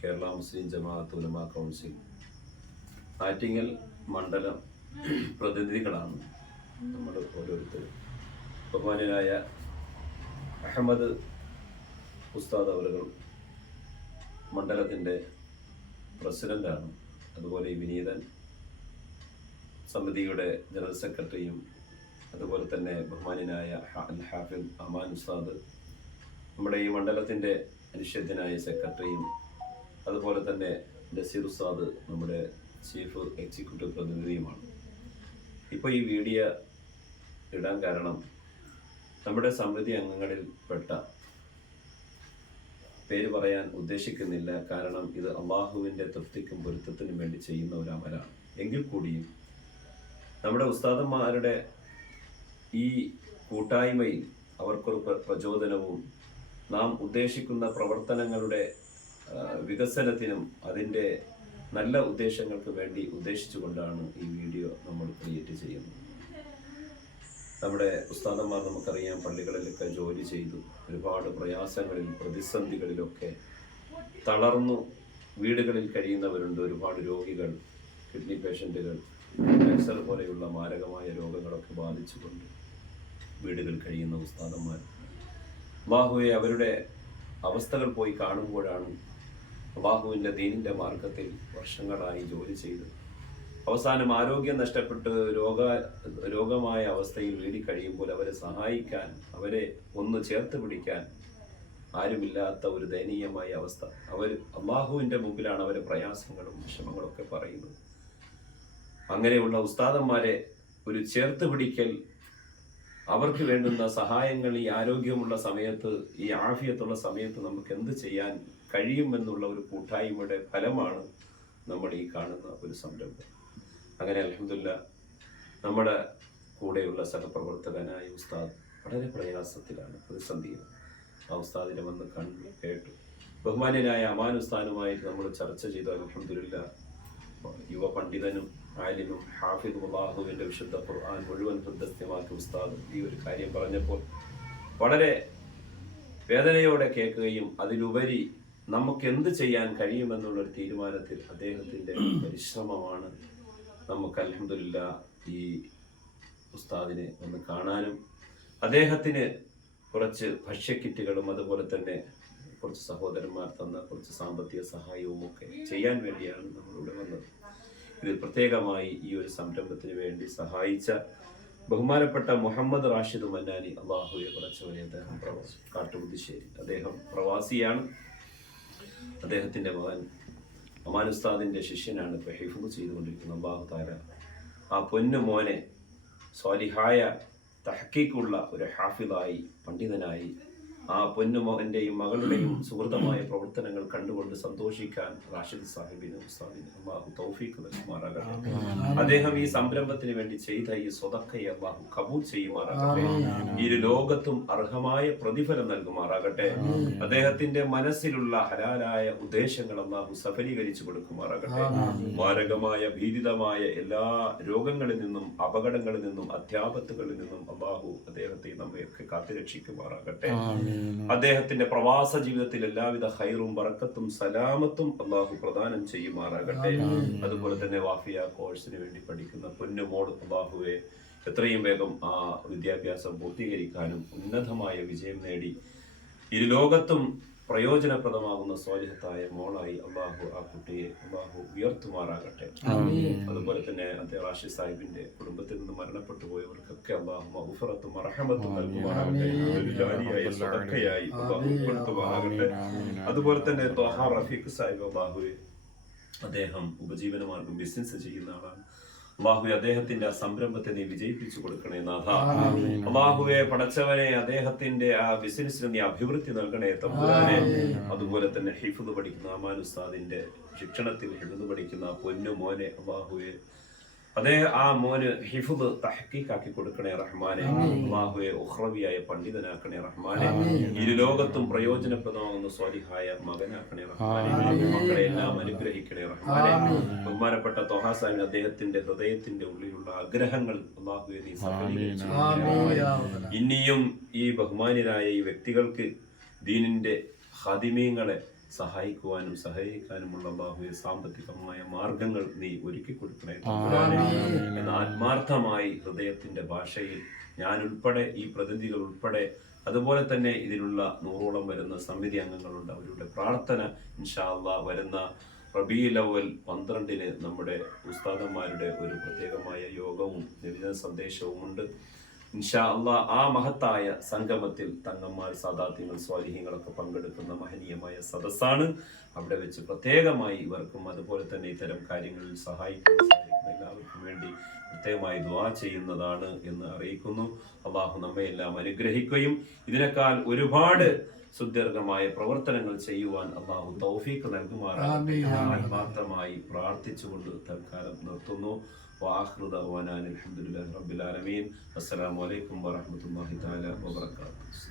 കേരള മുസ്ലിം ജമാഅത്ത് ഉലമാ council Attingal മണ്ഡലം പ്രതിനിധികളാണ് നമ്മൾ ഓരോരുത്തരും. ബഹുമാന്യനായ അഹമ്മദ് ഉസ്താദ് അവറുകൾ മണ്ഡലത്തിൻ്റെ പ്രസിഡൻ്റാണ്. അതുപോലെ ഈ വിനീതൻ സമിതിയുടെ ജനറൽ സെക്രട്ടറിയും, അതുപോലെ തന്നെ ബഹുമാന്യനായ അൽ ഹാഫിദ് അമാൻ ഉസ്താദ് നമ്മുടെ ഈ മണ്ഡലത്തിൻ്റെ അനിശ്ചിതനായ സെക്രട്ടറിയും, അതുപോലെ തന്നെ നസീർ ഉസ്താദ് നമ്മുടെ ചീഫ് എക്സിക്യൂട്ടീവ് പ്രതിനിധിയുമാണ്. ഇപ്പോൾ ഈ വീഡിയോ ഇടാൻ കാരണം നമ്മുടെ സമിതി അംഗങ്ങളിൽ പെട്ട പേര് പറയാൻ ഉദ്ദേശിക്കുന്നില്ല. കാരണം ഇത് അള്ളാഹുവിൻ്റെ തൃപ്തിക്കും പൊരുത്തത്തിനും വേണ്ടി ചെയ്യുന്ന ഒരു അമലാണ്. എങ്കിൽ കൂടിയും നമ്മുടെ ഉസ്താദന്മാരുടെ ഈ കൂട്ടായ്മയിൽ അവർക്കൊരു പ്രചോദനവും നാം ഉദ്ദേശിക്കുന്ന പ്രവർത്തനങ്ങളുടെ വികസനത്തിനും അതിൻ്റെ നല്ല ഉദ്ദേശങ്ങൾക്ക് വേണ്ടി ഉദ്ദേശിച്ചുകൊണ്ടാണ് ഈ വീഡിയോ നമ്മൾ ക്രിയേറ്റ് ചെയ്യുന്നത്. നമ്മുടെ ഉസ്താദന്മാർ നമുക്കറിയാം, പള്ളികളിലൊക്കെ ജോലി ചെയ്തു ഒരുപാട് പ്രയാസങ്ങളിൽ പ്രതിസന്ധികളിലൊക്കെ തളർന്നു വീടുകളിൽ കഴിയുന്നവരുണ്ട്. ഒരുപാട് രോഗികൾ, കിഡ്നി പേഷ്യൻറ്റുകൾ, ക്യാൻസർ പോലെയുള്ള മാരകമായ രോഗങ്ങളൊക്കെ ബാധിച്ചുകൊണ്ട് വീടുകളിൽ കഴിയുന്ന ഉസ്താദന്മാർ അല്ലാഹുവേ അവരുടെ അവസ്ഥകൾ പോയി കാണുമ്പോഴാണ് അല്ലാഹുവിൻ്റെ ദീനിൻ്റെ മാർഗത്തിൽ വർഷങ്ങളായി ജോലി ചെയ്ത് അവസാനം ആരോഗ്യം നഷ്ടപ്പെട്ട് രോഗമായ അവസ്ഥയിൽ വീടി കഴിയുമ്പോൾ അവരെ സഹായിക്കാൻ, അവരെ ഒന്ന് ചേർത്ത് പിടിക്കാൻ ആരുമില്ലാത്ത ഒരു ദയനീയമായ അവസ്ഥ. അവർ അല്ലാഹുവിൻ്റെ മുമ്പിലാണ് അവരെ പ്രയാസങ്ങളും വിഷമങ്ങളൊക്കെ പറയുന്നത്. അങ്ങനെയുള്ള ഉസ്താദന്മാരെ ഒരു ചേർത്ത് പിടിക്കൽ, അവർക്ക് വേണ്ടുന്ന സഹായങ്ങൾ ഈ ആരോഗ്യമുള്ള സമയത്ത്, ഈ ആഫിയത്തുള്ള സമയത്ത് നമുക്ക് എന്ത് ചെയ്യാൻ കഴിയുമെന്നുള്ള ഒരു കൂട്ടായ്മയുടെ ഫലമാണ് നമ്മൾ ഈ കാണുന്ന ഒരു സംരംഭം. അങ്ങനെ അൽഹംദുലില്ലാഹ് നമ്മുടെ കൂടെയുള്ള സഹപ്രവർത്തകനായ ഉസ്താദ് വളരെ പ്രയാസത്തിലാണ്, പ്രതിസന്ധിയാണ്. ആ ഉസ്താദിനെ വന്ന് കണ്ടു കേട്ടു. ബഹുമാന്യനായ അമാൻ ഉസ്താദുമായിട്ട് നമ്മൾ ചർച്ച ചെയ്തു. അൽഹംദുലില്ലാഹ് യുവ പണ്ഡിതനും ആലിമും ഹാഫിദും അല്ലാഹുവിൻ്റെ വിശുദ്ധ ഖുർആൻ മുഴുവൻ ഹൃദയസ്ഥമാക്കി ഉസ്താദ് ഈ ഒരു കാര്യം പറഞ്ഞപ്പോൾ വളരെ വേദനയോടെ കേൾക്കുകയും അതിലുപരി നമുക്ക് എന്ത് ചെയ്യാൻ കഴിയുമെന്നുള്ളൊരു തീരുമാനത്തിൽ അദ്ദേഹത്തിൻ്റെ പരിശ്രമമാണ് നമുക്ക് അൽഹംദുലില്ലാഹ് ഈ ഉസ്താദിനെ ഒന്ന് കാണാനും അദ്ദേഹത്തിന് കുറച്ച് ഭക്ഷ്യക്കിറ്റുകളും അതുപോലെ തന്നെ കുറച്ച് സഹോദരന്മാർ തന്ന കുറച്ച് സാമ്പത്തിക സഹായവും ഒക്കെ ചെയ്യാൻ വേണ്ടിയാണ് നമ്മളിവിടെ വന്നത്. ഇതിൽ പ്രത്യേകമായി ഈ ഒരു സംരംഭത്തിന് വേണ്ടി സഹായിച്ച ബഹുമാനപ്പെട്ട മുഹമ്മദ് റാഷിദ് മന്നാനി, അള്ളാഹുവെ പടച്ചവനെ, അദ്ദേഹം കാട്ടുകുതിശ്ശേരി, അദ്ദേഹം പ്രവാസിയാണ്. അദ്ദേഹത്തിൻ്റെ മകൻ അമാൻ ഉസ്താദിൻ്റെ ശിഷ്യനാണ് ഇപ്പോൾ ഹിഫ്ള് ചെയ്തുകൊണ്ടിരിക്കുന്നത്. അല്ലാഹു തആല ആ പൊന്നു മോനെ സ്വാലിഹായ തഹ്ഖീഖുള്ള ഒരു ഹാഫിളായി, പണ്ഡിതനായി, ആ പൊന്നുമകൻ്റെയും മകളുടെയും സുഹൃതമായ പ്രവർത്തനങ്ങൾ കണ്ടുകൊണ്ട് സന്തോഷിക്കാൻ റാഷിദ് സാഹിബിന് ഉസ്താദിന് അല്ലാഹു തൗഫീഖ് നൽകുമാറാകട്ടെ. അദ്ദേഹം ഈ സംരംഭത്തിന് വേണ്ടി ചെയ്ത ഈ സ്വതക്കയെ അല്ലാഹു കബൂൽ ചെയ്യുമാറാകട്ടെ. ഈ ലോകത്തും അർഹമായ പ്രതിഫലം നൽകുമാറാകട്ടെ. അദ്ദേഹത്തിന്റെ മനസ്സിലുള്ള ഹലാലായ ഉദ്ദേശങ്ങൾ അല്ലാഹു സഫലീകരിച്ചു കൊടുക്കുമാറാകട്ടെ. മാരകമായ ഭീതിതമായ എല്ലാ രോഗങ്ങളിൽ നിന്നും, അപകടങ്ങളിൽ നിന്നും, അധ്യാപത്തുകളിൽ നിന്നും അല്ലാഹു അദ്ദേഹത്തെ നമ്മയൊക്കെ കാത്തുരക്ഷിക്കുമാറാകട്ടെ. അദ്ദേഹത്തിന്റെ പ്രവാസ ജീവിതത്തിൽ എല്ലാവിധ ഖൈറും ബറക്കത്തും സലാമത്തും അല്ലാഹു പ്രദാനം ചെയ്യുമാറാകട്ടെ. അതുപോലെ തന്നെ വാഫിയ കോഴ്സിന് വേണ്ടി പഠിക്കുന്ന പൊന്നുമോൾ അല്ലാഹുവെ എത്രയും വേഗം ആ വിദ്യാഭ്യാസം പൂർത്തീകരിക്കാനും ഉന്നതമായ വിജയം നേടി ഇരു ലോകത്തും പ്രയോജനപ്രദമാകുന്ന സ്വാലിഹത്തായ മോളായി അല്ലാഹു ആ കുട്ടിയെ അല്ലാഹു ഉയർത്തുമാറാകട്ടെ. അതുപോലെ തന്നെ റാഷിദ് സാഹിബിന്റെ കുടുംബത്തിൽ നിന്ന് മരണപ്പെട്ടു പോയവർക്കൊക്കെ അല്ലാഹു മഗ്ഫിറത്തും റഹ്മത്തും നൽകുമാറാകട്ടെ. ഒരു ജാരിയായ സദഖയായി അല്ലാഹു ഉൾപ്പെടുത്തുമാറാകട്ടെ. അതുപോലെ തന്നെ ത്വഹ റഫീഖ് സാഹിബ് അല്ലാഹുവെ, അദ്ദേഹം ഉപജീവനമാർഗം ബിസിനസ് ചെയ്യുന്ന ആളാണ്. അല്ലാഹുവെ അദ്ദേഹത്തിന്റെ ആ സംരംഭത്തെ നീ വിജയിപ്പിച്ചു കൊടുക്കണേ നാഥ. അല്ലാഹുവെ പടച്ചവനെ അദ്ദേഹത്തിന്റെ ആ ബിസിനസ്സിന് നീ അഭിവൃദ്ധി നൽകണേ തമ്പുരാനെ. അതുപോലെ തന്നെ ഹിഫ്ള് പഠിക്കുന്ന അമാൻ ഉസ്താദിന്റെ ശിക്ഷണത്തിൽ ഹിഫ്ള് പഠിക്കുന്ന പൊന്നു മോനെ അല്ലാഹുവെ അതേ ആ മോന് ഹിഫ്ദ് തഹ്ഖീഖാക്കി കൊടുക്കണേ റഹ്മാനെ. അല്ലാഹുവേ ഉഖ്റവിയായ പണ്ഡിതനാക്കണേ റഹ്മാനെ. ഇരുലോകത്തും പ്രയോജനപ്രദമാകുന്ന സ്വാലിഹായ മകനാക്കണേ റഹ്മാനെ. മക്കളെ എല്ലാം അനുഗ്രഹിക്കണേ റഹ്മാനെ. ബഹുമാനപ്പെട്ട ത്വഹാ സാഹിബ് അദ്ദേഹത്തിന്റെ ഹൃദയത്തിന്റെ ഉള്ളിലുള്ള ആഗ്രഹങ്ങൾ അല്ലാഹുവേ നീ സഫലീകരിച്ചു. ഇനിയും ഈ ബഹുമാന്യരായ ഈ വ്യക്തികൾക്ക് ദീനിന്റെ ഖാദിമീങ്ങളെ സഹായിക്കുവാനും സഹായിക്കാനുമുള്ള അല്ലാഹുവേ സാമ്പത്തികമായ മാർഗങ്ങൾ നീ ഒരുക്കി കൊടുക്കണേ എന്ന് ആത്മാർത്ഥമായി ഹൃദയത്തിന്റെ ഭാഷയിൽ ഞാൻ ഉൾപ്പെടെ ഈ പ്രതിനിധികൾ ഉൾപ്പെടെ അതുപോലെ തന്നെ ഇതിലുള്ള 100ഓളം വരുന്ന സമിതി അംഗങ്ങളുണ്ട്. അവരുടെ പ്രാർത്ഥന ഇൻഷാ അല്ലാഹ് വരുന്ന റബീഉൽ അവ്വൽ 12-ന് നമ്മുടെ ഉസ്താദന്മാരുടെ ഒരു പ്രത്യേകമായ യോഗവും നബിദിന സന്ദേശവും ഉണ്ട്. ഇൻഷാ അല്ലാഹ് ആ മഹത്തായ സംഗമത്തിൽ തങ്ങന്മാർ, സാദാത്യങ്ങൾ, സ്വാലിഹീങ്ങളൊക്കെ പങ്കെടുക്കുന്ന മഹനീയമായ സദസ്സാണ്. അവിടെ വെച്ച് പ്രത്യേകമായി ഇവർക്കും അതുപോലെ തന്നെ ഇത്തരം കാര്യങ്ങളിൽ സഹായിക്കുന്ന എല്ലാവർക്കും വേണ്ടി പ്രത്യേകമായി ദുആ ചെയ്യുന്നതാണ് എന്ന് അറിയിക്കുന്നു. അള്ളാഹു നമ്മയെല്ലാം അനുഗ്രഹിക്കുകയും ഇതിനേക്കാൾ ഒരുപാട് സുദീർഘമായ പ്രവർത്തനങ്ങൾ ചെയ്യുവാൻ അള്ളാഹു തൗഫീഖ് നൽകുമാറാകട്ടെ. ആത്മാർത്ഥമായി പ്രാർത്ഥിച്ചുകൊണ്ട് തൽക്കാലം നിർത്തുന്നു. വആഖിറു ദഅ്വാനാ അൽഹംദുലില്ലാഹി റബ്ബിൽ ആലമീൻ. അസ്സലാമു അലൈക്കും വറഹ്മത്തുള്ളാഹി തആല വബറകാതുഹു.